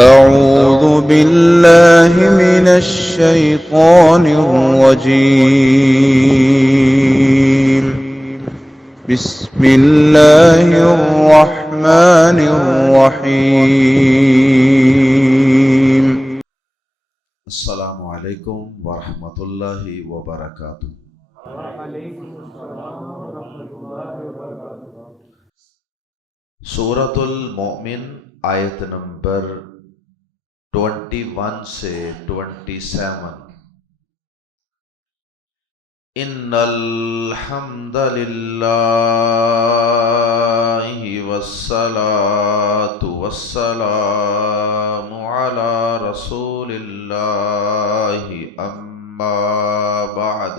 أعوذ بالله من الشيطان الرجيم. بسم الله الرحمن الرحيم. السلام علیکم ورحمۃ اللہ وبرکاتہ۔ سورۃ المؤمن آیت نمبر 21 سے 27۔ ان الحمد للہ والصلاة والسلام علی رسول اللہ اما بعد۔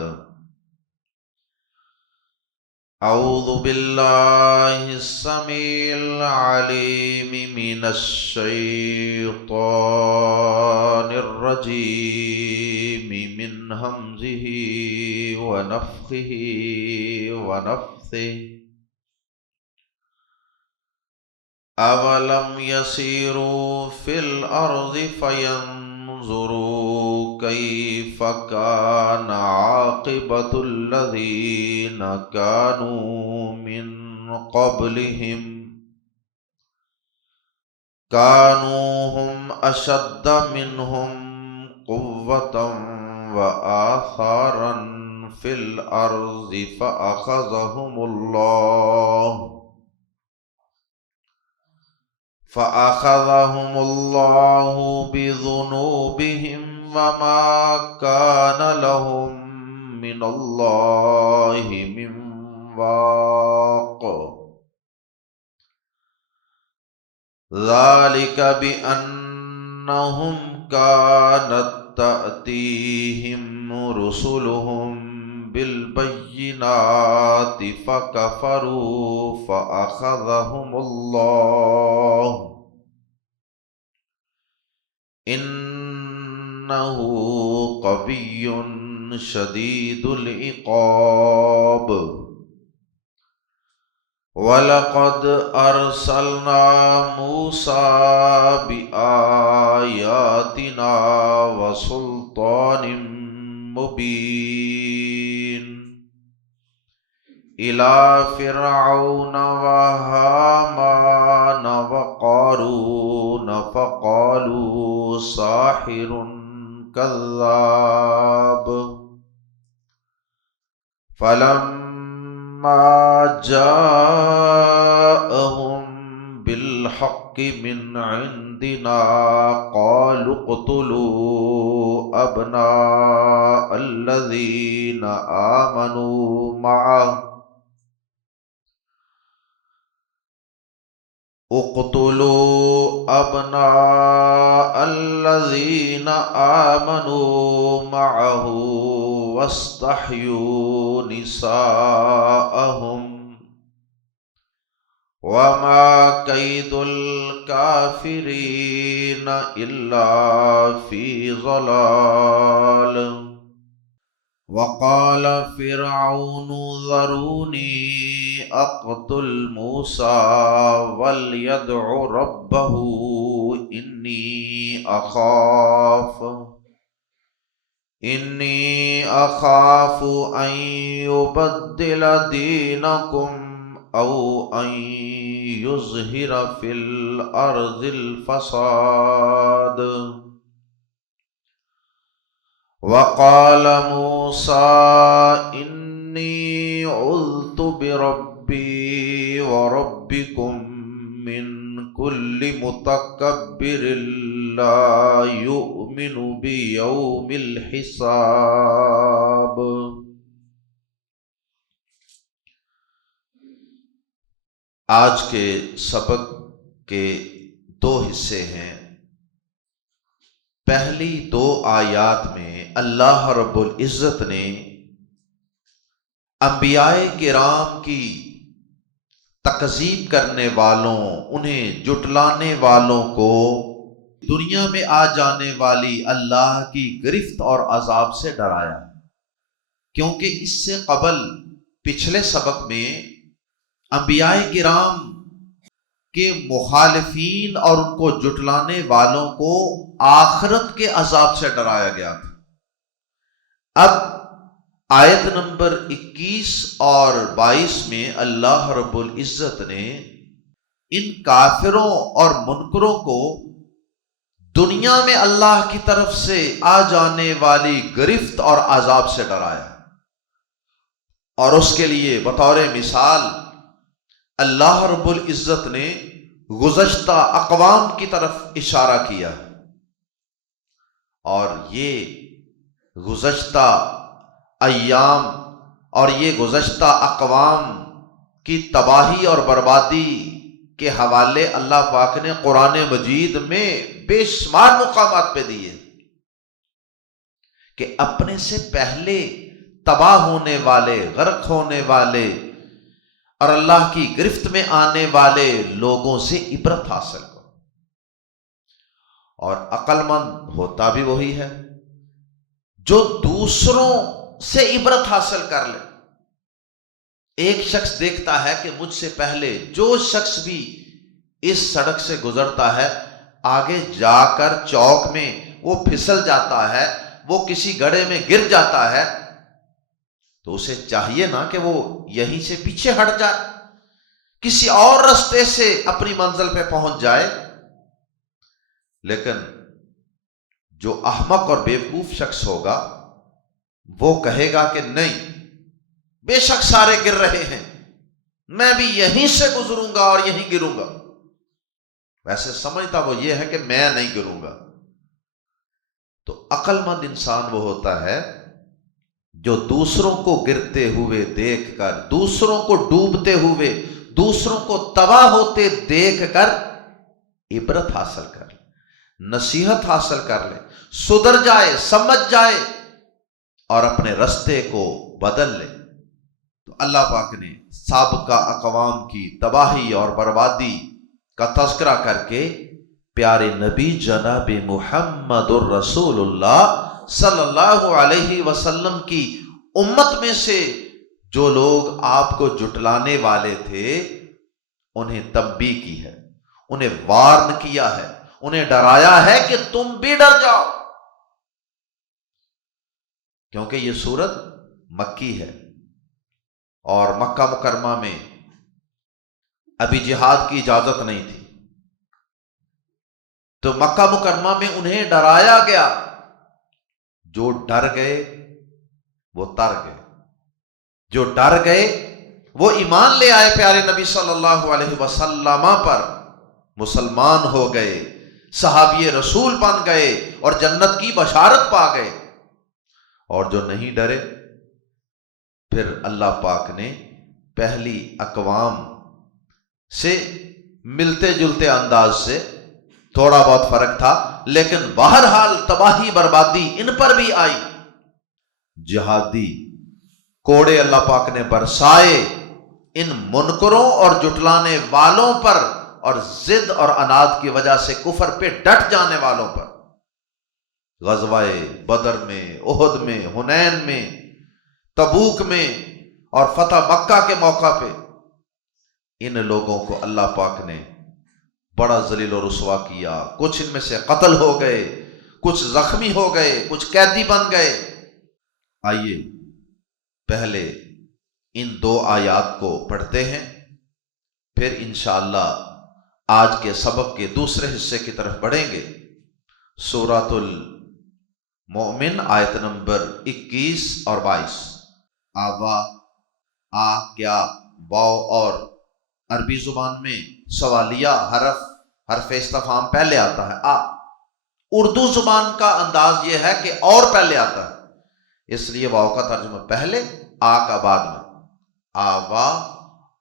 اعوذ باللہ السمیع العلیم من الشیطان الرجیم من ہمزہ ونفخہ ونفثہ۔ اولم یسیروا فی الارض فینظروا کیف کان عاقبۃ الذین کانوا من قبلہم کانوا ہم اشد منہم قوۃ وآثارا فی الارض فأخذهم الله بذنوبهم وما كان لهم من الله من واق۔ ذلك بأنهم كانت تأتيهم رسلهم بالبينات فكفروا فأخذهم الله إنه قوي شديد العقاب۔ وَلَقَدْ أَرْسَلْنَا مُوسَى بِآيَاتِنَا وَسُلْطَانٍ مُبِينٍ إِلَى فِرْعَوْنَ وَهَامَانَ وَقَارُونَ فَقَالُوا سَاحِرٌ كَذَّابٌ۔ فَلَمَّا جاءهم بالحق من عندنا قالوا اقتلوا أبناء الذين آمنوا معه واستحيوا نساءهم وما كيد الكافرين إلا في ضلال۔ وقال فرعون ذروني أقتل موسى وليدع ربه إني أخاف أن يبدل دينكم أو أن يظهر في الأرض الفساد۔ وقال موسى إني عذت بربي وربكم من كل متكبر لا يؤمن بيوم الحساب۔ آج کے سبق کے دو حصے ہیں۔ پہلی دو آیات میں اللہ رب العزت نے انبیاء کرام کی تکذیب کرنے والوں، انہیں جھٹلانے والوں کو دنیا میں آ جانے والی اللہ کی گرفت اور عذاب سے ڈرایا، کیونکہ اس سے قبل پچھلے سبق میں انبیاء کرام کہ مخالفین اور ان کو جٹلانے والوں کو آخرت کے عذاب سے ڈرایا گیا تھا۔ اب آیت نمبر 21 اور 22 میں اللہ رب العزت نے ان کافروں اور منکروں کو دنیا میں اللہ کی طرف سے آ جانے والی گرفت اور عذاب سے ڈرایا، اور اس کے لیے بطور مثال اللہ رب العزت نے گزشتہ اقوام کی طرف اشارہ کیا، اور یہ گزشتہ ایام اور یہ گزشتہ اقوام کی تباہی اور بربادی کے حوالے اللہ پاک نے قرآن مجید میں بے شمار مقامات پہ دیے کہ اپنے سے پہلے تباہ ہونے والے، غرق ہونے والے اور اللہ کی گرفت میں آنے والے لوگوں سے عبرت حاصل کرو۔ اور عقل مند ہوتا بھی وہی ہے جو دوسروں سے عبرت حاصل کر لے۔ ایک شخص دیکھتا ہے کہ مجھ سے پہلے جو شخص بھی اس سڑک سے گزرتا ہے آگے جا کر چوک میں وہ پھسل جاتا ہے، وہ کسی گڑھے میں گر جاتا ہے، تو اسے چاہیے نا کہ وہ یہیں سے پیچھے ہٹ جائے، کسی اور راستے سے اپنی منزل پہ پہنچ جائے۔ لیکن جو احمق اور بیوقوف شخص ہوگا وہ کہے گا کہ نہیں، بے شک سارے گر رہے ہیں، میں بھی یہیں سے گزروں گا اور یہیں گروں گا۔ ویسے سمجھتا وہ یہ ہے کہ میں نہیں گروں گا۔ تو عقل مند انسان وہ ہوتا ہے جو دوسروں کو گرتے ہوئے دیکھ کر، دوسروں کو ڈوبتے ہوئے، دوسروں کو تباہ ہوتے دیکھ کر عبرت حاصل کر لے، نصیحت حاصل کر لے، سدھر جائے، سمجھ جائے اور اپنے رستے کو بدل لے۔ تو اللہ پاک نے سابقہ اقوام کی تباہی اور بربادی کا تذکرہ کر کے پیارے نبی جناب محمد الرسول اللہ صلی اللہ علیہ وسلم کی امت میں سے جو لوگ آپ کو جٹلانے والے تھے انہیں تنبیہ کی ہے، انہیں وارن کیا ہے، انہیں ڈرایا ہے کہ تم بھی ڈر جاؤ، کیونکہ یہ سورت مکی ہے اور مکہ مکرمہ میں ابھی جہاد کی اجازت نہیں تھی، تو مکہ مکرمہ میں انہیں ڈرایا گیا۔ جو ڈر گئے وہ تر گئے، جو ڈر گئے وہ ایمان لے آئے پیارے نبی صلی اللہ علیہ وسلم پر، مسلمان ہو گئے، صحابی رسول بن گئے اور جنت کی بشارت پا گئے۔ اور جو نہیں ڈرے پھر اللہ پاک نے پہلی اقوام سے ملتے جلتے انداز سے، تھوڑا بہت فرق تھا لیکن بہرحال تباہی بربادی ان پر بھی آئی۔ جہادی کوڑے اللہ پاک نے برسائے ان منکروں اور جٹلانے والوں پر اور ضد اور عناد کی وجہ سے کفر پہ ڈٹ جانے والوں پر۔ غزوہ بدر میں، احد میں، حنین میں، تبوک میں اور فتح مکہ کے موقع پہ ان لوگوں کو اللہ پاک نے بڑا ذلیل و رسوا کیا، کچھ ان میں سے قتل ہو گئے، کچھ زخمی ہو گئے، کچھ قیدی بن گئے۔ آئیے پہلے ان دو آیات کو پڑھتے ہیں، پھر انشاءاللہ آج کے سبق کے دوسرے حصے کی طرف بڑھیں گے۔ سورۃ المؤمن آیت نمبر 21 اور 22۔ آوا، آ، کیا، واو اور عربی زبان میں سوالیہ حرف استفہام پہلے آتا ہے آ۔ اردو زبان کا انداز یہ ہے کہ اور پہلے آتا ہے، اس لیے واو کا ترجمہ پہلے، آ کا بعد میں۔ آوا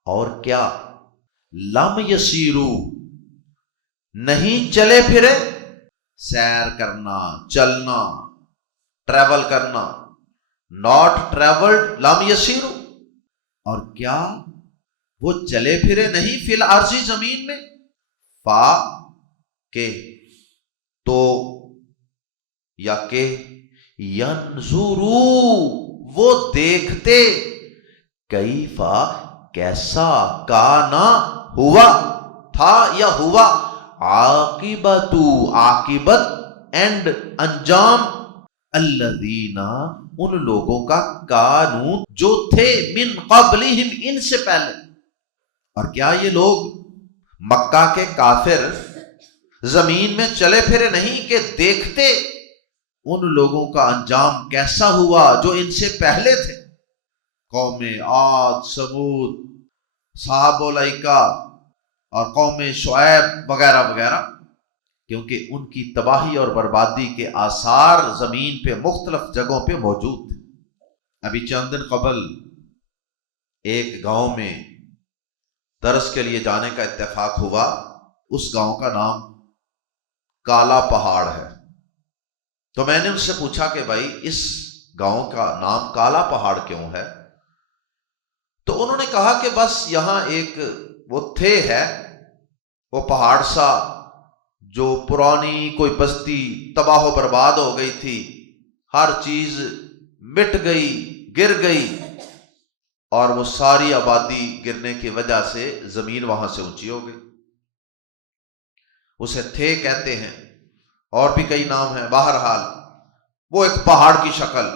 اور کیا، لم یسیرو، نہیں چلے پھرے، سیر کرنا، چلنا، ٹریول کرنا، ناٹ ٹریولڈ، لم یسیرو۔ اور کیا وہ چلے پھرے نہیں فی الارض، زمین میں، فا کے تو یا کہ ینظرو، وہ دیکھتے، کیفا کیسا، کانا ہوا، تھا یا ہوا عاقبت اینڈ انجام الذین ان لوگوں کا کانو جو تھے من قبلہم ان سے پہلے. اور کیا یہ لوگ مکہ کے کافر زمین میں چلے پھرے نہیں کہ دیکھتے ان لوگوں کا انجام کیسا ہوا جو ان سے پہلے تھے؟ قوم عاد، سمود، صحابہ الایکہ اور قوم شعیب وغیرہ وغیرہ، کیونکہ ان کی تباہی اور بربادی کے آثار زمین پہ مختلف جگہوں پہ موجود تھے. ابھی چند دن قبل ایک گاؤں میں درس کے لیے جانے کا اتفاق ہوا. اس گاؤں کا نام کالا پہاڑ ہے. تو میں نے ان سے پوچھا کہ بھائی اس گاؤں کا نام کالا پہاڑ کیوں ہے؟ تو انہوں نے کہا کہ بس یہاں ایک وہ تھے ہے وہ پہاڑ سا جو پرانی کوئی بستی تباہ و برباد ہو گئی تھی، ہر چیز مٹ گئی، گر گئی، اور وہ ساری آبادی گرنے کی وجہ سے زمین وہاں سے اونچی ہو گئی. اسے تھے کہتے ہیں، اور بھی کئی نام ہیں. بہرحال وہ ایک پہاڑ کی شکل.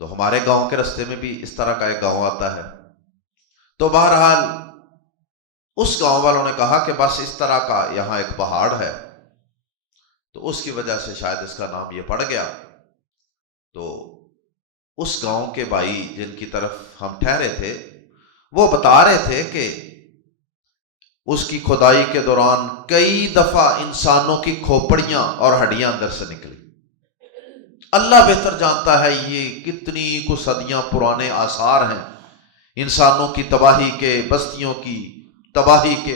تو ہمارے گاؤں کے رستے میں بھی اس طرح کا ایک گاؤں آتا ہے. تو بہرحال اس گاؤں والوں نے کہا کہ بس اس طرح کا یہاں ایک پہاڑ ہے، تو اس کی وجہ سے شاید اس کا نام یہ پڑ گیا. تو اس گاؤں کے بھائی جن کی طرف ہم ٹھہرے تھے وہ بتا رہے تھے کہ اس کی کھدائی کے دوران کئی دفعہ انسانوں کی کھوپڑیاں اور ہڈیاں اندر سے نکلی. اللہ بہتر جانتا ہے یہ کتنی کو صدیاں پرانے آثار ہیں انسانوں کی تباہی کے، بستیوں کی تباہی کے.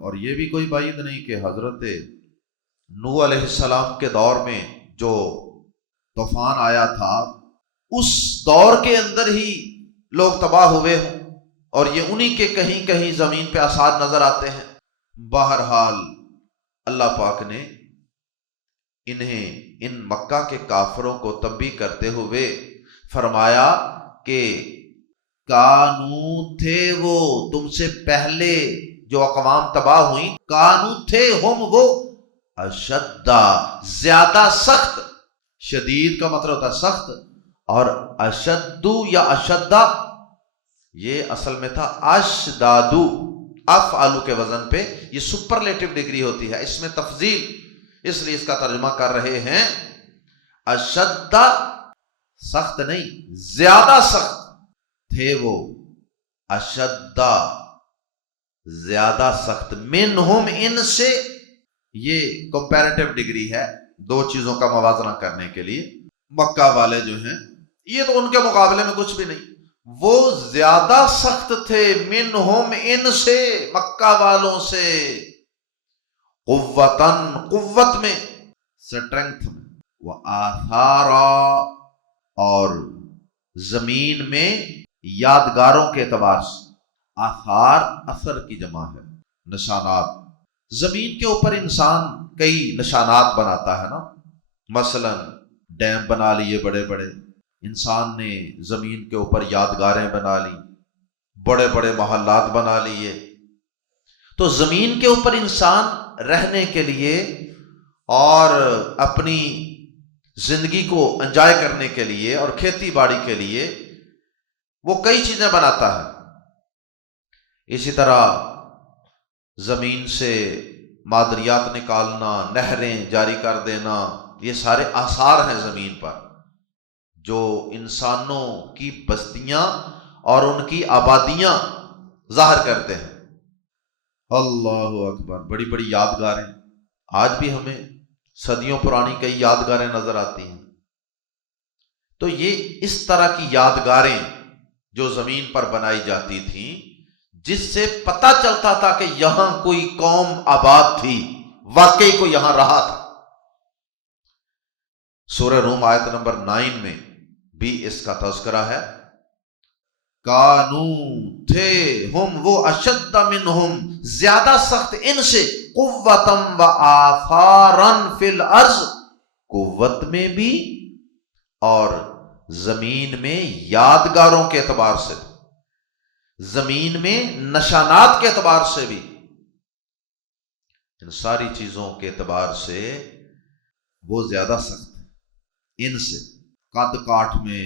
اور یہ بھی کوئی بعید نہیں کہ حضرت نوح علیہ السلام کے دور میں جو طوفان آیا تھا اس دور کے اندر ہی لوگ تباہ ہوئے ہوں، اور یہ انہی کے کہیں کہیں زمین پہ آثار نظر آتے ہیں. بہرحال اللہ پاک نے انہیں ان مکہ کے کافروں کو تنبیہ کرتے ہوئے فرمایا کہ کانو تھے وہ تم سے پہلے جو اقوام تباہ ہوئیں، کانو تھے ہم وہ اشد زیادہ سخت. شدید کا مطلب ہوتا ہے سخت، اور اشد یا اشدہ یہ اصل میں تھا اشدادو، افعلو کے وزن پہ. یہ سپرلیٹو ڈگری ہوتی ہے، اس میں تفضیل، اس لیے اس کا ترجمہ کر رہے ہیں اشدہ سخت نہیں، زیادہ سخت تھے وہ. اشدہ زیادہ سخت، منہم ان سے، یہ کمپیریٹیو ڈگری ہے دو چیزوں کا موازنہ کرنے کے لیے. مکہ والے جو ہیں یہ تو ان کے مقابلے میں کچھ بھی نہیں، وہ زیادہ سخت تھے منہم ان سے، مکہ والوں سے. قوتاً قوت میں، سٹرنگتھ میں، وآثارا اور زمین میں یادگاروں کے اعتبار سے. آثار اثر کی جمع ہے، نشانات. زمین کے اوپر انسان کئی نشانات بناتا ہے نا، مثلا ڈیم بنا لیے بڑے بڑے، انسان نے زمین کے اوپر یادگاریں بنا لی، بڑے بڑے محلات بنا لیے. تو زمین کے اوپر انسان رہنے کے لیے اور اپنی زندگی کو انجوائے کرنے کے لیے اور کھیتی باڑی کے لیے وہ کئی چیزیں بناتا ہے. اسی طرح زمین سے معدنیات نکالنا، نہریں جاری کر دینا، یہ سارے آثار ہیں زمین پر جو انسانوں کی بستیاں اور ان کی آبادیاں ظاہر کرتے ہیں. اللہ اکبر، بڑی بڑی یادگاریں. آج بھی ہمیں صدیوں پرانی کئی یادگاریں نظر آتی ہیں. تو یہ اس طرح کی یادگاریں جو زمین پر بنائی جاتی تھیں، جس سے پتہ چلتا تھا کہ یہاں کوئی قوم آباد تھی، واقعی کوئی یہاں رہا تھا. سورہ روم آیت نمبر 9 میں بھی اس کا تذکرہ ہے. کانو تھے ہم وہ اشد منہم زیادہ سخت ان سے، قوتم و آثارن فی الارض، قوت میں بھی اور زمین میں یادگاروں کے اعتبار سے. زمین میں نشانات کے اعتبار سے بھی، ان ساری چیزوں کے اعتبار سے وہ زیادہ سخت ہے ان سے، قد کاٹ میں،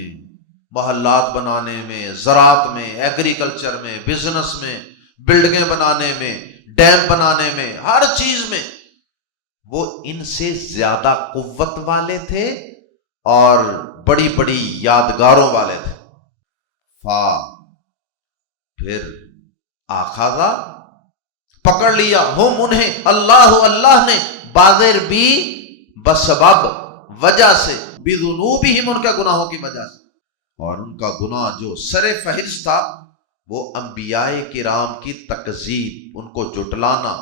محلات بنانے میں، زراعت میں، ایگریکلچر میں، بزنس میں، بلڈنگیں بنانے میں، ڈیم بنانے میں، ہر چیز میں وہ ان سے زیادہ قوت والے تھے اور بڑی بڑی یادگاروں والے تھے۔ پھر آخذا پکڑ لیا، ہم انہیں، اللہ نے، بادر بھی بسبب وجہ سے، بذنوبہم ان کے گناہوں کی وجہ سے، اور ان کا گناہ جو سر فہرست تھا وہ انبیاء کرام کی تکذیب، ان کو جھٹلانا،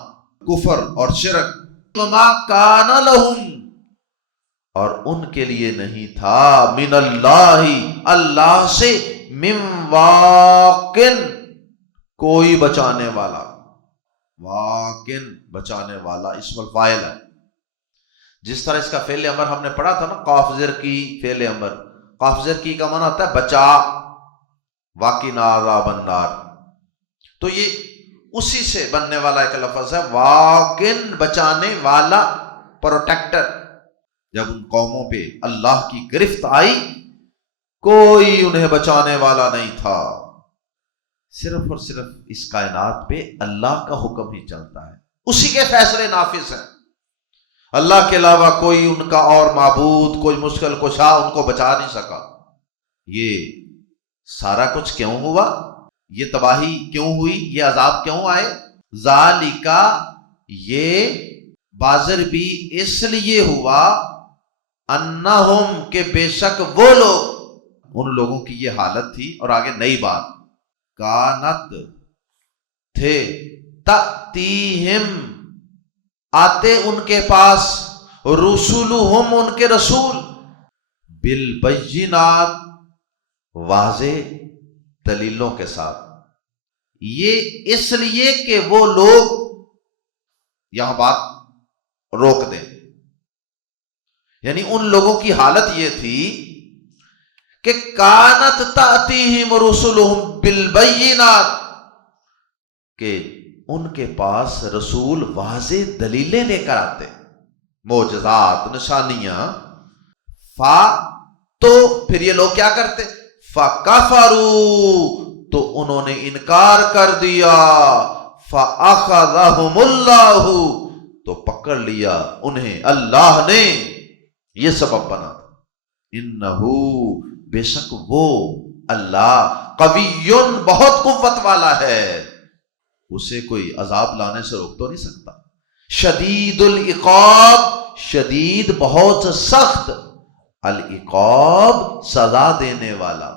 کفر اور شرک، وما کان لہم، اور ان کے لیے نہیں تھا، من اللہ سے، من واقن، کوئی بچانے والا، واقن بچانے والا اسم الفاعل ہے۔ جس طرح اس کا فعل امر ہم نے پڑھا تھا نا، قاف زر کی فعل امر، قاف زر کی کا معنی ہوتا ہے بچا، واقنا عذاب النار، تو یہ اسی سے بننے والا ایک لفظ ہے، واقن بچانے والا، پروٹیکٹر۔ جب ان قوموں پہ اللہ کی گرفت آئی، کوئی انہیں بچانے والا نہیں تھا، صرف اور صرف اس کائنات پہ اللہ کا حکم ہی چلتا ہے، اسی کے فیصلے نافذ ہیں، اللہ کے علاوہ کوئی ان کا اور معبود، کوئی مشکل کشا ان کو بچا نہیں سکا۔ یہ سارا کچھ کیوں ہوا؟ یہ تباہی کیوں ہوئی؟ یہ عذاب کیوں آئے؟ ذالکا، یہ بازر بھی اس لیے ہوا، انہم، کہ بے شک وہ لوگ، ان لوگوں کی یہ حالت تھی، اور آگے نئی بات، کانت، تھے، تأتیہم، آتے ان کے پاس، رسولہم، ان کے رسول، بالبینات، واضح دلیلوں کے ساتھ۔ یہ اس لیے کہ وہ لوگ، یہاں بات روک دیں، یعنی ان لوگوں کی حالت یہ تھی کہ کانت تأتیہم رسولہم بالبینات، کہ ان کے پاس رسول واضح دلیلیں لے کر آتے، معجزات، نشانیاں، تو پھر یہ لوگ کیا کرتے؟ فَكَفَرُوا، تو انہوں نے انکار کر دیا، فَأَخَذَهُمُ اللَّهُ، تو پکڑ لیا انہیں اللہ نے، یہ سبب بنا، انہو، بے شک وہ اللہ، قویٌ، بہت قوت والا ہے، اسے کوئی عذاب لانے سے روک تو نہیں سکتا، شدید العقاب، شدید بہت سخت، العقاب سزا دینے والا،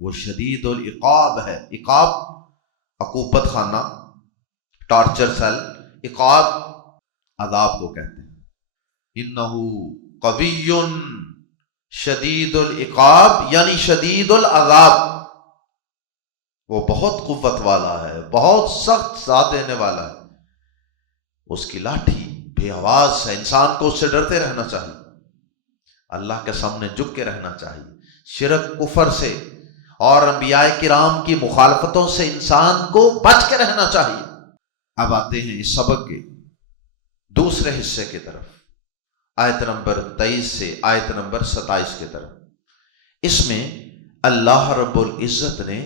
وہ شدید العقاب ہے۔ عقاب عقوبت خانہ، ٹارچر سیل، عقاب عذاب کو کہتے ہیں۔ انہو قوی شدید العقاب، یعنی شدید العذاب، وہ بہت قوت والا ہے، بہت سخت سزا دینے والا ہے۔ اس کی لاٹھی بے آواز ہے، انسان کو اس سے ڈرتے رہنا چاہیے، اللہ کے سامنے جھک کے رہنا چاہیے، شرک، کفر سے اور انبیاء کرام کی مخالفتوں سے انسان کو بچ کے رہنا چاہیے۔ اب آتے ہیں اس سبق کے دوسرے حصے کی طرف، آیت نمبر 23 سے آیت نمبر 27 کی طرف۔ اس میں اللہ رب العزت نے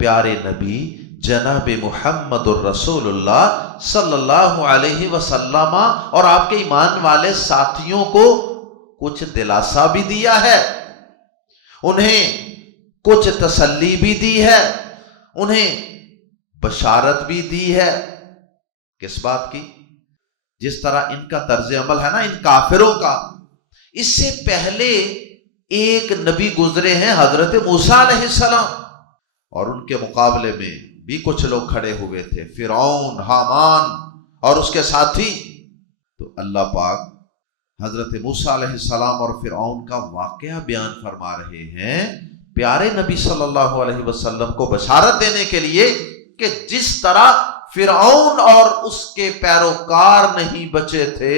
پیارے نبی جناب محمد الرسول اللہ صلی اللہ علیہ وسلم اور آپ کے ایمان والے ساتھیوں کو کچھ دلاسا بھی دیا ہے، انہیں کچھ تسلی بھی دی ہے، انہیں بشارت بھی دی ہے۔ کس بات کی؟ جس طرح ان کا طرز عمل ہے نا ان کافروں کا، اس سے پہلے ایک نبی گزرے ہیں حضرت موسیٰ علیہ السلام، اور ان کے مقابلے میں بھی کچھ لوگ کھڑے ہوئے تھے، فرعون، حامان اور اس کے ساتھی۔ تو اللہ پاک حضرت موسیٰ علیہ السلام اور فرعون کا واقعہ بیان فرما رہے ہیں، پیارے نبی صلی اللہ علیہ وسلم کو بشارت دینے کے لیے کہ جس طرح فرعون اور اس کے پیروکار نہیں بچے تھے،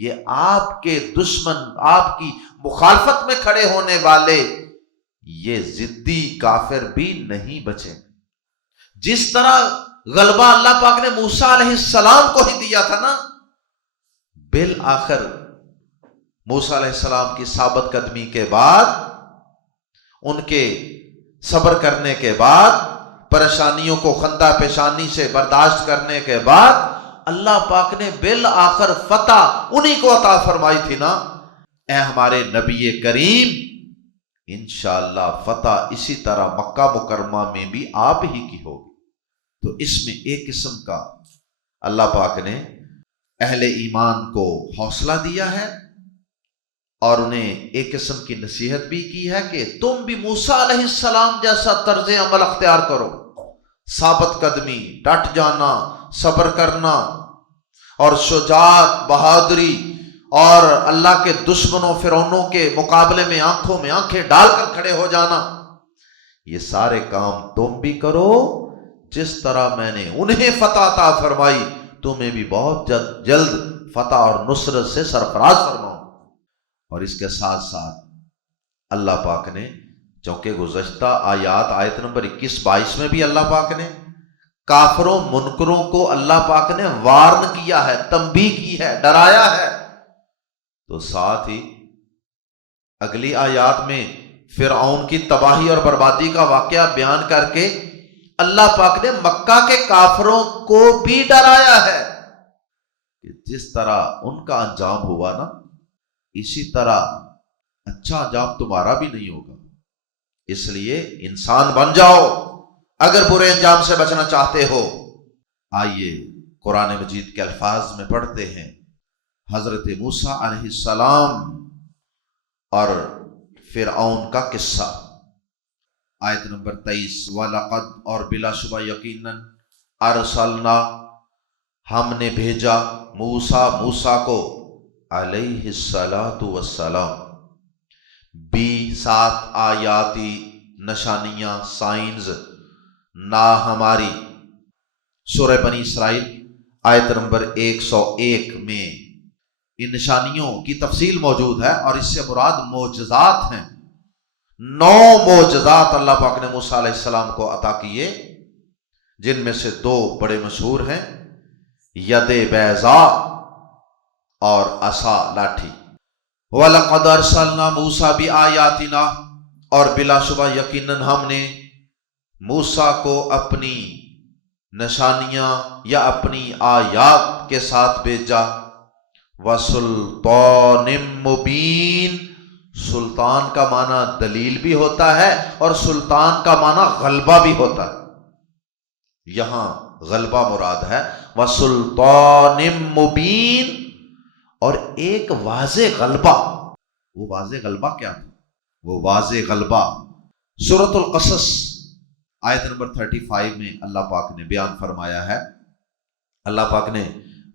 یہ آپ کے دشمن، آپ کی مخالفت میں کھڑے ہونے والے یہ ضدی کافر بھی نہیں بچے۔ جس طرح غلبہ اللہ پاک نے موسیٰ علیہ السلام کو ہی دیا تھا نا، بالآخر موسیٰ علیہ السلام کی ثابت قدمی کے بعد، ان کے صبر کرنے کے بعد، پریشانیوں کو خندہ پیشانی سے برداشت کرنے کے بعد، اللہ پاک نے بالآخر فتح انہی کو عطا فرمائی تھی نا۔ اے ہمارے نبی کریم، انشاءاللہ فتح اسی طرح مکہ مکرمہ میں بھی آپ ہی کی ہوگی۔ تو اس میں ایک قسم کا اللہ پاک نے اہل ایمان کو حوصلہ دیا ہے، اور انہیں ایک قسم کی نصیحت بھی کی ہے کہ تم بھی موسیٰ علیہ السلام جیسا طرز عمل اختیار کرو، ثابت قدمی، ڈٹ جانا، صبر کرنا، اور شجاعت، بہادری، اور اللہ کے دشمنوں فرعونوں کے مقابلے میں آنکھوں میں آنکھیں ڈال کر کھڑے ہو جانا، یہ سارے کام تم بھی کرو۔ جس طرح میں نے انہیں فتح عطا فرمائی، تمہیں بھی بہت جلد فتح اور نصرت سے سرفراز فرماؤں۔ اور اس کے ساتھ ساتھ اللہ پاک نے، چونکہ گزشتہ آیات آیت نمبر 21-22 میں بھی اللہ پاک نے کافروں منکروں کو اللہ پاک نے وارن کیا ہے، تنبیہ کی ہے، ڈرایا ہے، تو ساتھ ہی اگلی آیات میں فرعون کی تباہی اور بربادی کا واقعہ بیان کر کے اللہ پاک نے مکہ کے کافروں کو بھی ڈرایا ہے کہ جس طرح ان کا انجام ہوا نا، اسی طرح اچھا انجام تمہارا بھی نہیں ہوگا۔ اس لیے انسان بن جاؤ اگر برے انجام سے بچنا چاہتے ہو۔ آئیے قرآن مجید کے الفاظ میں پڑھتے ہیں حضرت موسیٰ علیہ السلام اور فرعون کا قصہ۔ آیت نمبر 23، وَلَقَدْ، اور بلا شبہ یقیناً، ارسلنا، ہم نے بھیجا، موسیٰ کو، علیہ السلام، سات آیاتی، نشانیاں، سائنز، نا ہماری۔ سورہ بنی اسرائیل آیت نمبر 101 میں ان نشانیوں کی تفصیل موجود ہے، اور اس سے مراد معجزات ہیں۔ 9 معجزات اللہ پاک نے موسیٰ علیہ السلام کو عطا کیے، جن میں سے 2 بڑے مشہور ہیں، ید بیضاء اور عصا، لاٹھی۔ وَلَقَدْ أَرْسَلْنَا مُوسَىٰ بِآيَاتِنَا، اور بلا شبہ یقیناً ہم نے موسیٰ کو اپنی نشانیاں یا اپنی آیات کے ساتھ بھیجا، وَسُلْطَانٍ مُبِينٍ، سلطان کا معنی دلیل بھی ہوتا ہے، اور سلطان کا معنی غلبہ بھی ہوتا ہے۔ یہاں غلبہ مراد ہے، وَسُلْطَانٍ مُبِينٍ، اور ایک واضح غلبہ۔ وہ واضح غلبہ کیا تھا؟ وہ واضح غلبہ سورۃ القصص آیت نمبر 35 میں اللہ پاک نے بیان فرمایا ہے۔ اللہ پاک نے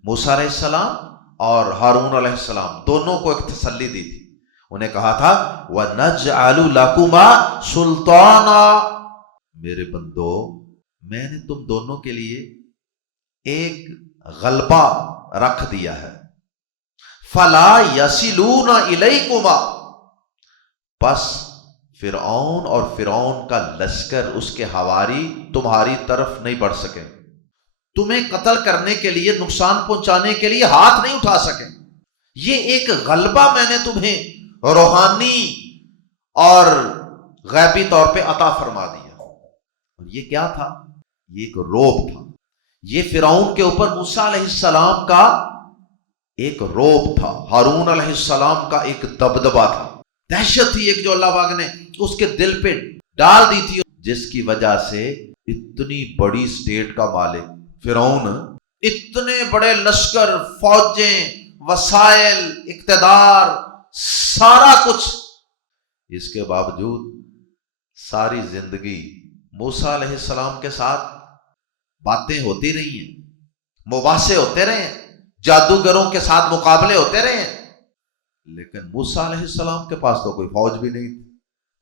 موسیٰ علیہ السلام اور ہارون علیہ السلام دونوں کو ایک تسلی دی تھی۔ انہیں کہا تھا وَنَجْعَلُ لَكُمَا سُلْطَانًا، میرے بندو، میں نے تم دونوں کے لیے ایک غلبہ رکھ دیا ہے، فَلَا يَصِلُونَ إِلَيْكُمَا، پس فرعون اور فرعون کا لشکر، اس کے حواری تمہاری طرف نہیں بڑھ سکے، تمہیں قتل کرنے کے لیے، نقصان پہنچانے کے لیے ہاتھ نہیں اٹھا سکے۔ یہ ایک غلبہ میں نے تمہیں روحانی اور غیبی طور پہ عطا فرما دیا۔ اور یہ کیا تھا؟ یہ ایک روب تھا۔ یہ فرعون کے اوپر موسیٰ علیہ السلام کا ایک روب تھا، ہارون علیہ السلام کا ایک دبدبہ تھا، دہشت تھی ایک جو اللہ پاک نے اس کے دل پہ ڈال دی تھی، جس کی وجہ سے اتنی بڑی سٹیٹ کا مالک فرعون، اتنے بڑے لشکر، فوجیں، وسائل، اقتدار، سارا کچھ، اس کے باوجود ساری زندگی موسیٰ علیہ السلام کے ساتھ باتیں ہوتی رہی ہیں، مباحثے ہوتے رہے ہیں، جادوگروں کے ساتھ مقابلے ہوتے رہے ہیں، لیکن موسیٰ علیہ السلام کے پاس تو کوئی فوج بھی نہیں تھی،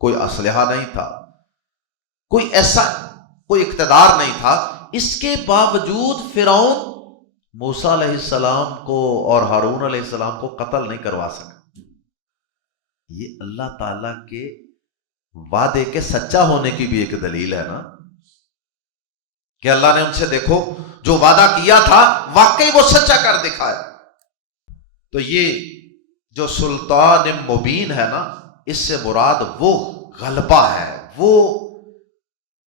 کوئی اسلحہ نہیں تھا، کوئی اقتدار نہیں تھا۔ اس کے باوجود فرعون موسیٰ علیہ السلام کو اور ہارون علیہ السلام کو قتل نہیں کروا سکا۔ یہ اللہ تعالیٰ کے وعدے کے سچا ہونے کی بھی ایک دلیل ہے نا۔ کہ اللہ نے ان سے دیکھو جو وعدہ کیا تھا واقعی وہ سچا کر دکھایا۔ تو یہ جو سلطان مبین ہے نا، اس سے مراد وہ غلبہ ہے، وہ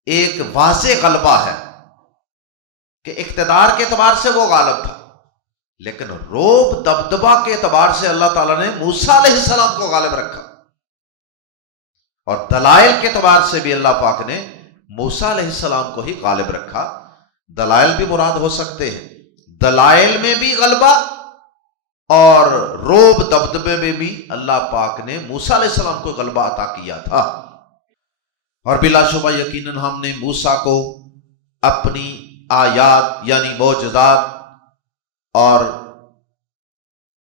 ایک واضح غلبہ ہے کہ اقتدار کے اعتبار سے وہ غالب تھا، لیکن روب دبدبا کے اعتبار سے اللہ تعالیٰ نے موسیٰ علیہ السلام کو غالب رکھا، اور دلائل کے اعتبار سے بھی اللہ پاک نے موسیٰ علیہ السلام کو ہی غالب رکھا۔ دلائل بھی مراد ہو سکتے ہیں، دلائل میں بھی غلبہ اور روب دبدبے میں بھی اللہ پاک نے موسیٰ علیہ السلام کو غلبہ عطا کیا تھا۔ اور بلا شبہ یقیناً ہم نے موسیٰ کو اپنی آیات یعنی معجزات اور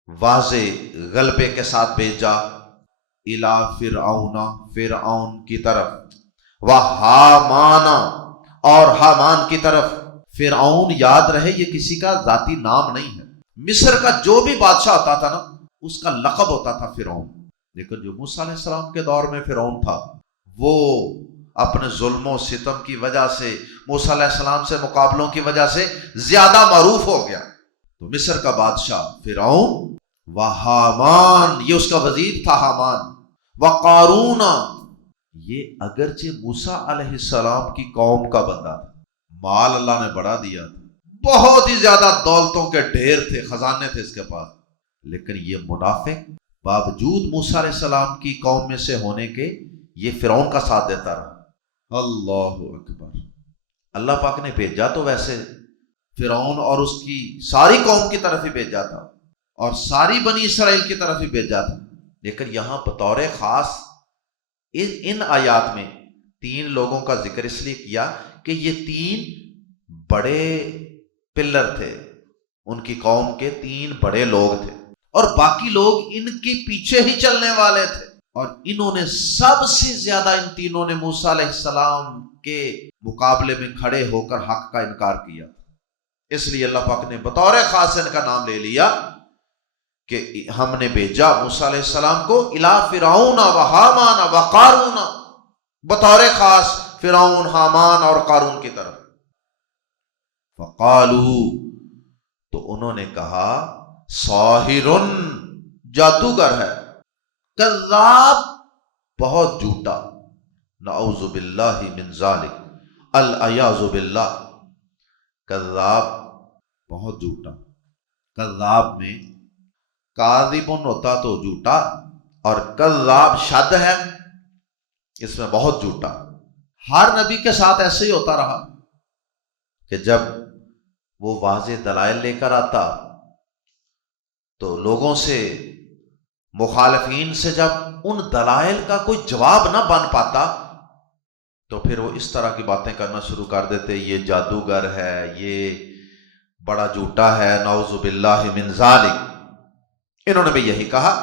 واضح غلبے کے ساتھ بھیجا الی فرعون، فرعون کی طرف، وہامان، اور حامان کی طرف۔ فرعون یاد رہے یہ کسی کا ذاتی نام نہیں ہے، مصر کا جو بھی بادشاہ ہوتا تھا نا اس کا لقب ہوتا تھا فرعون، لیکن جو موسیٰ علیہ السلام کے دور میں فرعون تھا وہ اپنے ظلم و ستم کی وجہ سے، موسیٰ علیہ السلام سے مقابلوں کی وجہ سے زیادہ معروف ہو گیا۔ تو مصر کا بادشاہ فرعون، وہامان یہ اس کا وزیر تھا حامان، وقارون یہ اگرچہ موسیٰ علیہ السلام کی قوم کا بندہ تھا، مال اللہ نے بڑا دیا تھا، بہت ہی زیادہ دولتوں کے ڈھیر تھے، خزانے تھے اس کے پاس، لیکن یہ منافق باوجود موسیٰ علیہ السلام کی قوم میں سے ہونے کے یہ فرعون کا ساتھ دیتا رہا۔ اللہ اکبر۔ اللہ پاک نے بھیجا تو ویسے فرعون اور اس کی ساری قوم کی طرف ہی بھیجا تھا، اور ساری بنی اسرائیل کی طرف ہی بھیجا تھا، لیکن یہاں بطور خاص ان آیات میں 3 لوگوں کا ذکر اس لیے کیا کہ یہ 3 بڑے پلر تھے، ان کی قوم کے 3 بڑے لوگ تھے، اور باقی لوگ ان کے پیچھے ہی چلنے والے تھے، اور انہوں نے سب سے زیادہ ان تینوں نے موسیٰ علیہ السلام کے مقابلے میں کھڑے ہو کر حق کا انکار کیا، اس لیے اللہ پاک نے بطور خاص ان کا نام لے لیا کہ ہم نے بھیجا موسیٰ علیہ السلام کو الی فرعون وحامان وقارون، بطور خاص فرعون، حامان اور قارون کی طرف۔ فقالو تو انہوں نے کہا ساحر جادوگر ہے، کذاب بہت جھوٹا، نعوذ باللہ من ذالک العیاذ باللہ، کذاب بہت جھوٹا۔ کذاب میں کاذبن ہوتا تو جھوٹا، اور کذاب شد ہے، اس میں بہت جھوٹا۔ ہر نبی کے ساتھ ایسے ہی ہوتا رہا کہ جب وہ واضح دلائل لے کر آتا تو لوگوں سے، مخالفین سے جب ان دلائل کا کوئی جواب نہ بن پاتا تو پھر وہ اس طرح کی باتیں کرنا شروع کر دیتے، یہ جادوگر ہے، یہ بڑا جھوٹا ہے، نعوذ باللہ من ذالک۔ انہوں نے بھی یہی کہا،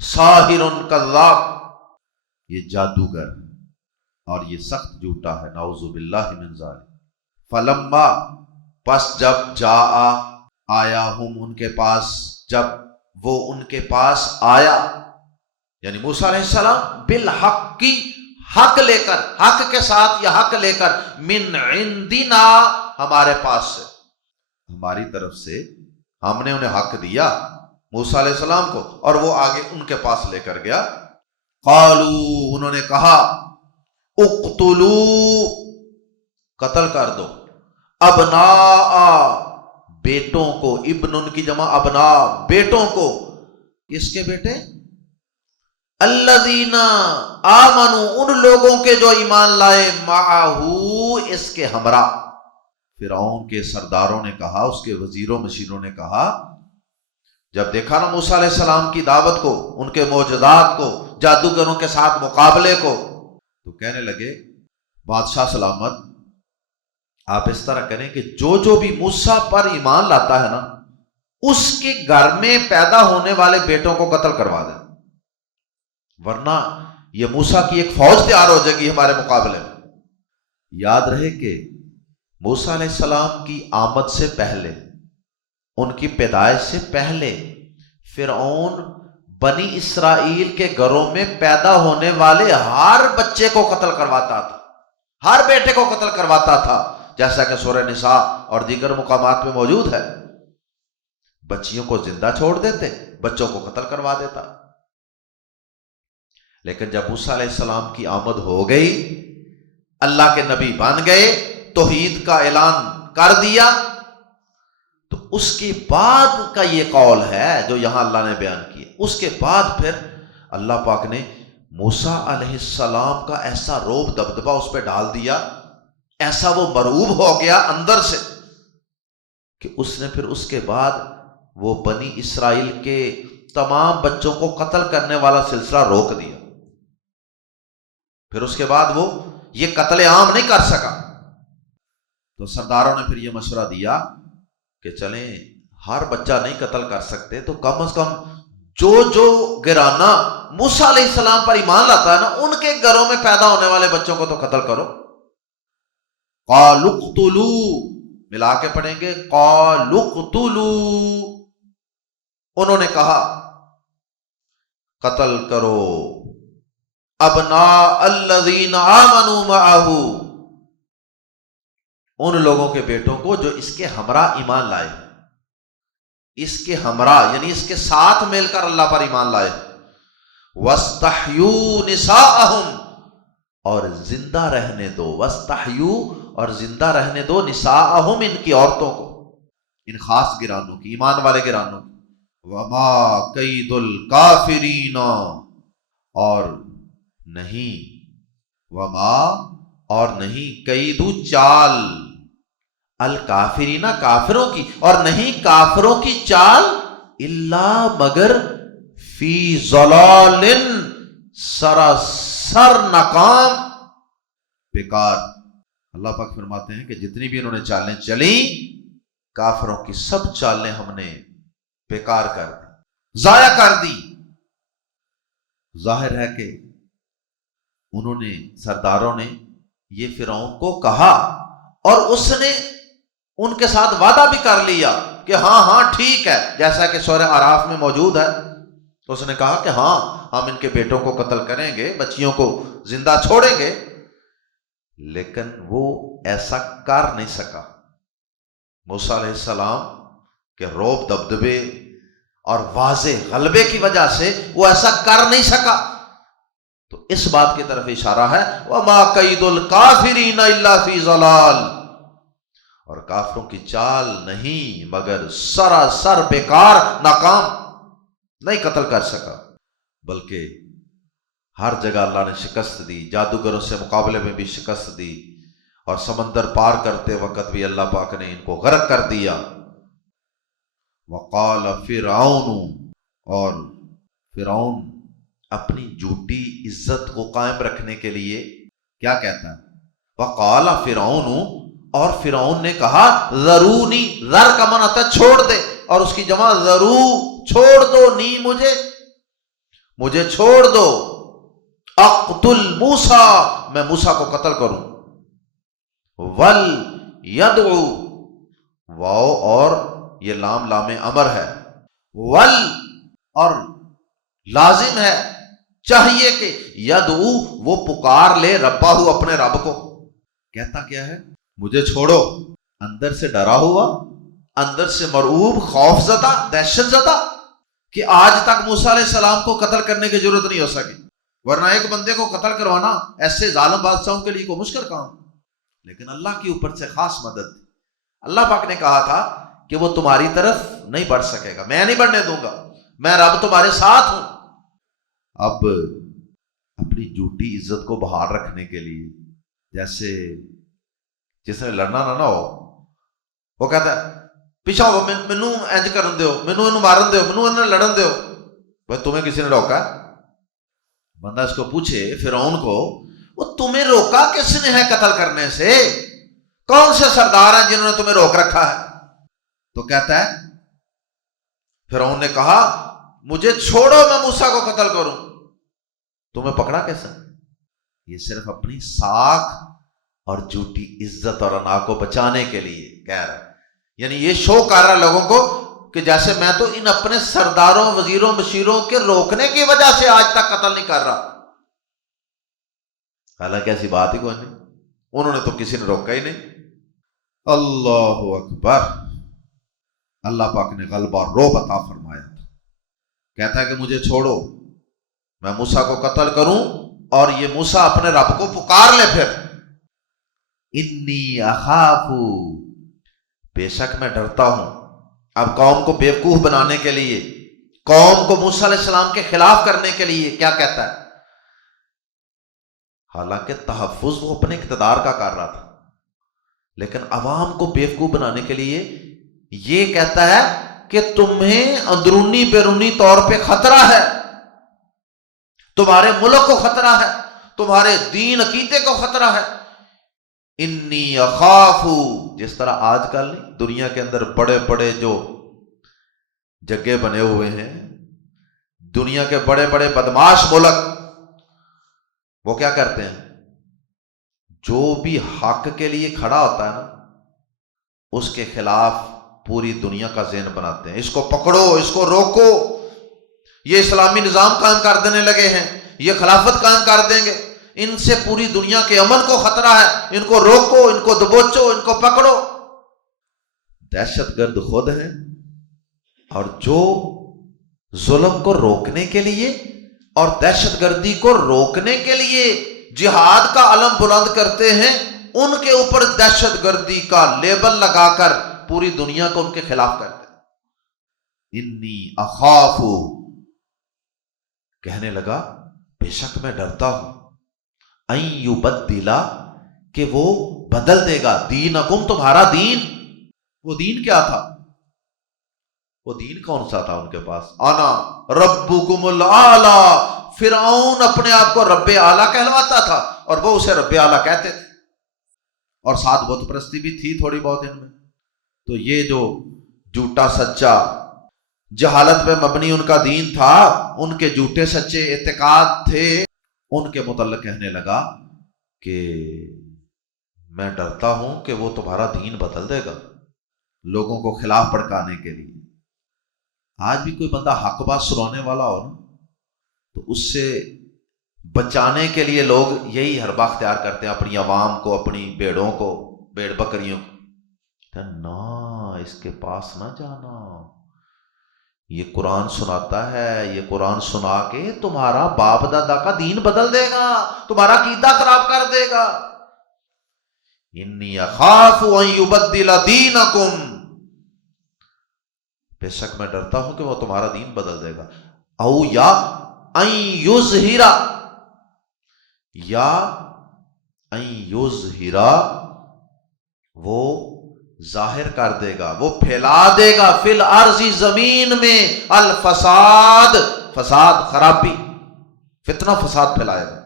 ساحر کذاب، یہ جادوگر اور یہ سخت جھوٹا ہے، نعوذ باللہ من ذالک۔ فلما پس جب آیا ہم ان کے پاس، جب وہ ان کے پاس آیا یعنی موسیٰ علیہ السلام، بالحق کی حق لے کر، حق کے ساتھ یا حق لے کر، من عندنا ہمارے پاس سے، ہماری طرف سے ہم نے انہیں حق دیا موسیٰ علیہ السلام کو، اور وہ آگے ان کے پاس لے کر گیا۔ قالو انہوں نے کہا، اقتلو قتل کر دو، ابناء بیٹوں کو، ابن ان کی جمع ابناء بیٹوں کو، کس کے بیٹے؟ الذین آمنوا ان لوگوں کے جو ایمان لائے، معہو اس کے ہمراہ۔ فرعون کے سرداروں نے کہا، اس کے وزیروں مشیروں نے کہا، جب دیکھا نا موسیٰ علیہ السلام کی دعوت کو، ان کے معجزات کو، جادوگروں کے ساتھ مقابلے کو، تو کہنے لگے بادشاہ سلامت، آپ اس طرح کریں کہ جو بھی موسیٰ پر ایمان لاتا ہے نا، اس کے گھر میں پیدا ہونے والے بیٹوں کو قتل کروا دیں، ورنہ یہ موسیٰ کی ایک فوج تیار ہو جائے گی ہمارے مقابلے میں۔ یاد رہے کہ موسیٰ علیہ السلام کی آمد سے پہلے، ان کی پیدائش سے پہلے، فرعون بنی اسرائیل کے گھروں میں پیدا ہونے والے ہر بچے کو قتل کرواتا تھا، ہر بیٹے کو قتل کرواتا تھا۔ جیسا کہ سورہ نساء اور دیگر مقامات میں موجود ہے۔ بچیوں کو زندہ چھوڑ دیتے، بچوں کو قتل کروا دیتا۔ لیکن جب موسیٰ علیہ السلام کی آمد ہو گئی، اللہ کے نبی بن گئے، توحید کا اعلان کر دیا، تو اس کے بعد کا یہ قول ہے جو یہاں اللہ نے بیان کیا۔ اس کے بعد پھر اللہ پاک نے موسیٰ علیہ السلام کا ایسا روب دبدبہ اس پہ ڈال دیا، ایسا وہ مرعوب ہو گیا اندر سے کہ اس نے پھر اس کے بعد وہ بنی اسرائیل کے تمام بچوں کو قتل کرنے والا سلسلہ روک دیا۔ پھر اس کے بعد وہ یہ قتل عام نہیں کر سکا۔ تو سرداروں نے پھر یہ مشورہ دیا کہ چلیں، ہر بچہ نہیں قتل کر سکتے تو کم از کم جو گرانہ موسیٰ علیہ السلام پر ایمان لاتا ہے نا، ان کے گھروں میں پیدا ہونے والے بچوں کو تو قتل کرو۔ قالوا اقتلوا، ملا کے پڑھیں گے، قالوا اقتلوا، انہوں نے کہا قتل کرو ابناء الذین آمنوا معہ، ان لوگوں کے بیٹوں کو جو اس کے ہمراہ ایمان لائے، اس کے ہمراہ یعنی اس کے ساتھ مل کر اللہ پر ایمان لائے۔ وَاسْتَحْيُوا نِسَاءَهُمْ، اور زندہ رہنے دو، وَاسْتَحْيُوا، اور زندہ رہنے دو، نساءہم، ان کی عورتوں کو، ان خاص گرانوں کی، ایمان والے گرانوں کی۔ وَمَا كَيْدُ الْكَافِرِينَ، اور نہیں، وما، اور نہیں، قیدو، چال، الکافرین، کافروں کی، اور نہیں کافروں کی چال، الا، مگر، فی ضلال، سراسر ناکام، بیکار۔ اللہ پاک فرماتے ہیں کہ جتنی بھی انہوں نے چالیں چلیں، کافروں کی سب چالیں ہم نے بیکار کر دی، ضائع کر دی۔ ظاہر ہے کہ انہوں نے، سرداروں نے یہ فرعون کو کہا، اور اس نے ان کے ساتھ وعدہ بھی کر لیا کہ ہاں ٹھیک ہے، جیسا کہ سورہ اعراف میں موجود ہے۔ تو اس نے کہا کہ ہاں، ہم ان کے بیٹوں کو قتل کریں گے، بچیوں کو زندہ چھوڑیں گے، لیکن وہ ایسا کر نہیں سکا۔ موسیٰ علیہ السلام کے روب دبدبے اور واضح غلبے کی وجہ سے وہ ایسا کر نہیں سکا۔ تو اس بات کی طرف اشارہ ہے، وَمَا كَيْدُ الْكَافِرِينَ إِلَّا فِي ضَلَالٍ، اور کافروں کی چال نہیں مگر سراسر بیکار، ناکام، نہیں قتل کر سکا، بلکہ ہر جگہ اللہ نے شکست دی، جادوگروں سے مقابلے میں بھی شکست دی، اور سمندر پار کرتے وقت بھی اللہ پاک نے ان کو غرق کر دیا۔ وقال فرعون، اور فرعون اپنی جھوٹی عزت کو قائم رکھنے کے لیے کیا کہتا ہے؟ وقال فرعون، اور فرعون نے کہا، ذرونی، ذر کا معنی ہوتا ہے چھوڑ دے، اور اس کی جمع ذرو، چھوڑ دو، نی، مجھے چھوڑ دو، اقتل موسیٰ، میں موسیٰ کو قتل کروں، ول یدعو، واو اور یہ لام لام امر ہے، ول اور لازم ہے، چاہیے کہ یدعو، وہ پکار لے، ربہ، اپنے رب کو۔ کہتا کیا ہے؟ مجھے چھوڑو، اندر سے ڈرا ہوا، اندر سے مرعوب، خوف زدہ، دہشت زدہ، کہ آج تک موسیٰ علیہ السلام کو قتل کرنے کی ضرورت نہیں ہو سکی، ورنہ ایک بندے کو قتل کروانا ایسے ظالم بادشاہوں کے لیے کوئی مشکل کام، لیکن اللہ کی اوپر سے خاص مدد تھی۔ اللہ پاک نے کہا تھا کہ وہ تمہاری طرف نہیں بڑھ سکے گا، میں نہیں بڑھنے دوں گا، میں رب تمہارے ساتھ ہوں۔ اب اپنی جھوٹی عزت کو بحال رکھنے کے لیے، جیسے جس نے لڑنا نہ ہو، وہ کہتا ہے پیچھا ہو، مینو انج کرن دیو، مینو انہوں مارن دیو، مینو انہوں لڑن دیو۔ بھائی تمہیں کسی نے روکا؟ بندہ اس کو پوچھے، فرعون کو، وہ تمہیں روکا کس نے ہے قتل کرنے سے؟ کون سے سردار ہیں جنہوں نے تمہیں روک رکھا ہے؟ تو کہتا ہے، فرعون نے کہا مجھے چھوڑو، میں موسیٰ کو قتل کروں۔ تمہیں پکڑا کیسا؟ یہ صرف اپنی ساکھ اور جھوٹی عزت اور انا کو بچانے کے لیے کہہ رہا ہے، یعنی یہ شو کر رہا ہے لوگوں کو کہ جیسے میں تو ان اپنے سرداروں، وزیروں، مشیروں کے روکنے کی وجہ سے آج تک قتل نہیں کر رہا، حالانکہ ایسی بات ہی کوئی نہیں، انہوں نے تو کسی نے روکا ہی نہیں۔ اللہ اکبر. اللہ پاک نے غلبہ اور رعب عطا فرمایا تھا. کہتا ہے کہ مجھے چھوڑو، میں موسیٰ کو قتل کروں اور یہ موسیٰ اپنے رب کو پکار لے. پھر انی اخاف، بے شک میں ڈرتا ہوں. اب قوم کو بیوقوف بنانے کے لیے، قوم کو موسیٰ علیہ السلام کے خلاف کرنے کے لیے کیا کہتا ہے؟ حالانکہ تحفظ وہ اپنے اقتدار کا کر رہا تھا، لیکن عوام کو بیوقوف بنانے کے لیے یہ کہتا ہے کہ تمہیں اندرونی بیرونی طور پہ خطرہ ہے، تمہارے ملک کو خطرہ ہے، تمہارے دین عقیدے کو خطرہ ہے. انی اخاف، جس طرح آج کل دنیا کے اندر بڑے بڑے جو جگہ بنے ہوئے ہیں، دنیا کے بڑے بڑے بدماش ملک، وہ کیا کرتے ہیں؟ جو بھی حق کے لیے کھڑا ہوتا ہے نا، اس کے خلاف پوری دنیا کا ذہن بناتے ہیں. اس کو پکڑو، اس کو روکو، یہ اسلامی نظام قائم کر دینے لگے ہیں، یہ خلافت قائم کر دیں گے، ان سے پوری دنیا کے امن کو خطرہ ہے، ان کو روکو، ان کو دبوچو، ان کو پکڑو. دہشت گرد خود ہیں، اور جو ظلم کو روکنے کے لیے اور دہشت گردی کو روکنے کے لیے جہاد کا علم بلند کرتے ہیں، ان کے اوپر دہشت گردی کا لیبل لگا کر پوری دنیا کو ان کے خلاف کرتے ہیں. انی اخاف، کہنے لگا بے شک میں ڈرتا ہوں، ان یبدلا، کہ وہ بدل دے گا، دینکم، تمہارا دین. وہ دین کیا تھا؟ وہ دین کون سا تھا ان کے پاس؟ انا ربکم الاعلی. فرعون اپنے آپ کو رب اعلیٰ کہلواتا تھا اور وہ اسے رب اعلیٰ کہتے تھے، اور ساتھ بت پرستی بھی تھی تھوڑی بہت ان میں. تو یہ جو جھوٹا سچا جہالت پہ مبنی ان کا دین تھا، ان کے جھوٹے سچے اعتقاد تھے، ان کے متعلق کہنے لگا کہ میں ڈرتا ہوں کہ وہ تمہارا دین بدل دے گا لوگوں کو خلاف بھڑکانے کے لیے. آج بھی کوئی بندہ حق بات سنانے والا ہو نا، تو اس سے بچانے کے لیے لوگ یہی حربہ اختیار کرتے ہیں، اپنی عوام کو، اپنی بھیڑوں کو، بھیڑ بکریوں کو. نہ، اس کے پاس نہ جانا، یہ قرآن سناتا ہے، یہ قرآن سنا کے تمہارا باپ دادا کا دین بدل دے گا، تمہارا عقیدہ خراب کر دے گا. انی اخاف ان یبدل دینکم، بے شک میں ڈرتا ہوں کہ وہ تمہارا دین بدل دے گا. او یا ان یظہر، یا ان یظہر، وہ ظاہر کر دے گا، وہ پھیلا دے گا، فی الارض، زمین میں، الفساد، فساد، خرابی، فتنہ فساد پھیلائے گا.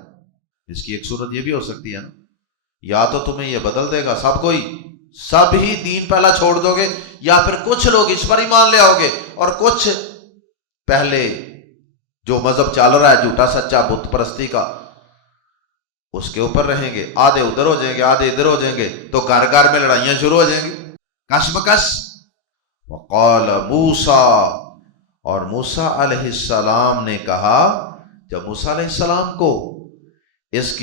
اس کی ایک صورت یہ بھی ہو سکتی ہے نا، یا تو تمہیں یہ بدل دے گا، سب ہی دین پہلا چھوڑ دو گے، یا پھر کچھ لوگ اس پر ایمان لے آؤ گے اور کچھ پہلے جو مذہب چل رہا ہے جھوٹا سچا بت پرستی کا، اس کے اوپر رہیں گے. آدھے ادھر ہو جائیں گے، آدھے ادھر ہو جائیں گے، تو گھر گھر میں لڑائیاں شروع ہو جائیں گی، کشمکش. وقال موسیٰ، اور موسیٰ علیہ السلام نے کہا، جب موسیٰ علیہ السلام کو اس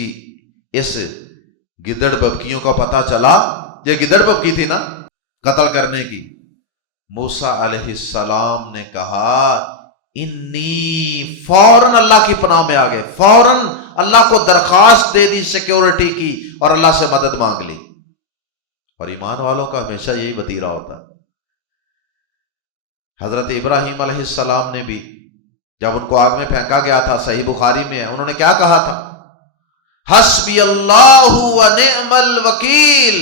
گدڑ ببکیوں کا پتہ چلا، یہ گدڑ ببکی تھی نا قتل کرنے کی، موسیٰ علیہ السلام نے کہا انی، فوراً اللہ کی پناہ میں آ گئے، فوراً اللہ کو درخواست دے دی سیکیورٹی کی اور اللہ سے مدد مانگ لی. اور ایمان والوں کا ہمیشہ یہی وتیرہ ہوتا ہے. حضرت ابراہیم علیہ السلام نے بھی جب ان کو آگ میں پھینکا گیا تھا، صحیح بخاری میں ہے، انہوں نے کیا کہا تھا؟ حسبی اللہ و نعم الوکیل.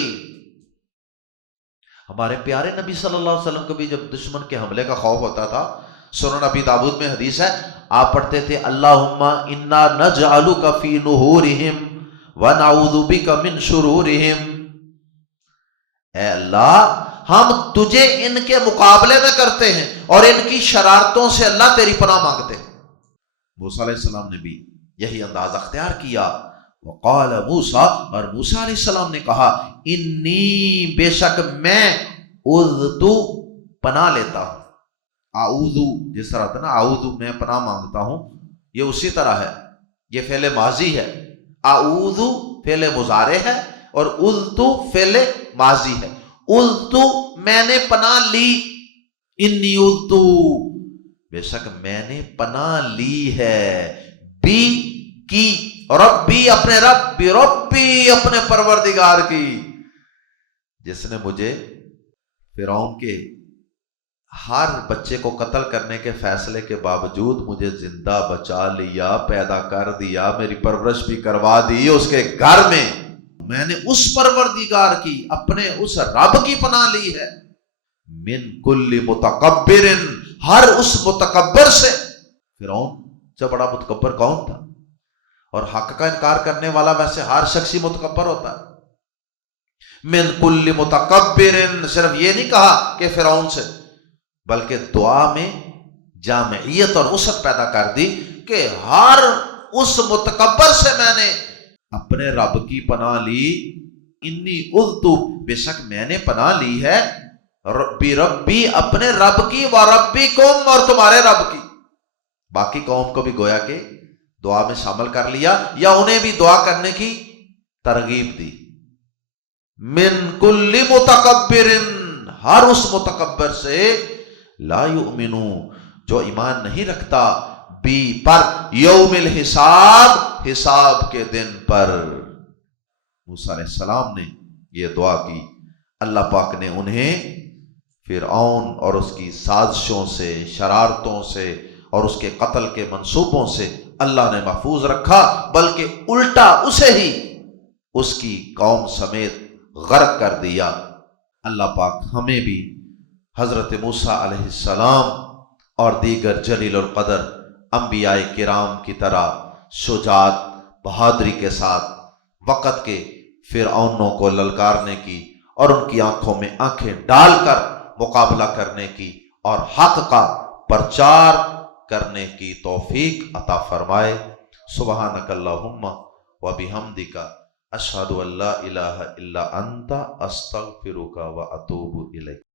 ہمارے پیارے نبی صلی اللہ علیہ وسلم کو بھی جب دشمن کے حملے کا خوف ہوتا تھا، سنن ابی داؤد میں حدیث ہے، آپ پڑھتے تھے اللہم انا نجعلک فی نحورہم ونعوذ بک من شرورہم. اے اللہ، ہم تجھے ان کے مقابلے میں کرتے ہیں اور ان کی شرارتوں سے اللہ تیری پناہ مانگتے ہیں. موسیٰ علیہ السلام نے بھی یہی انداز اختیار کیا. وقال موسیٰ، اور موسیٰ علیہ السلام نے کہا انی، بے شک میں، اعوذ، پناہ لیتا ہوں. اعوذ جس طرح ہوتا ہے نا، اعوذ میں پناہ مانگتا ہوں، یہ اسی طرح ہے. یہ فعل ماضی ہے، اعوذ فعل مضارع ہے اور اعوذ فعل ماضی ہے. اُذْتُ میں نے پناہ لی، انی اُذْتُ بے شک میں نے پناہ لی ہے، بی کی، ربی اپنے رب، ربی اپنے پروردگار کی، جس نے مجھے فرعون کے ہر بچے کو قتل کرنے کے فیصلے کے باوجود مجھے زندہ بچا لیا، پیدا کر دیا، میری پرورش بھی کروا دی اس کے گھر میں نے اس پروردگار کی، اپنے اس رب کی پناہ لی ہے، من کل متکبر، ہر اس متکبر سے۔ فرعون سے بڑا متکبر کون تھا؟ اور حق کا انکار کرنے والا ویسے ہر شخصی متکبر ہوتا ہے۔ من کل متکبر، صرف یہ نہیں کہا کہ فرعون سے، بلکہ دعا میں جامعیت اور وسعت پیدا کر دی کہ ہر اس متکبر سے میں نے اپنے رب کی پناہ لی، انی اذتو بے شک میں نے پناہ لی ہے، ربی ربی اپنے رب کی، و ربکم اور تمہارے رب کی۔ باقی قوم کو بھی گویا کہ دعا میں شامل کر لیا، یا انہیں بھی دعا کرنے کی ترغیب دی۔ من کل متکبر، ہر اس متکبر سے، لا یؤمنو جو ایمان نہیں رکھتا، بی پر، یوم الحساب حساب کے دن پر۔ موسیٰ علیہ السلام نے یہ دعا کی، اللہ پاک نے انہیں فرعون اور اس کی سازشوں سے، شرارتوں سے اور اس کے قتل کے منصوبوں سے اللہ نے محفوظ رکھا، بلکہ الٹا اسے ہی اس کی قوم سمیت غرق کر دیا۔ اللہ پاک ہمیں بھی حضرت موسیٰ علیہ السلام اور دیگر جلیل القدر انبیاء کرام کی طرح شجاعت، بہادری کے ساتھ وقت کے فرعونوں کو للکارنے کی اور ان کی آنکھوں میں آنکھیں ڈال کر مقابلہ کرنے کی اور حق کا پرچار کرنے کی توفیق عطا فرمائے۔ سبحانک اللہم و بحمدک، اشہد ان لا الہ الا انت، استغفرک و اتوب الیک۔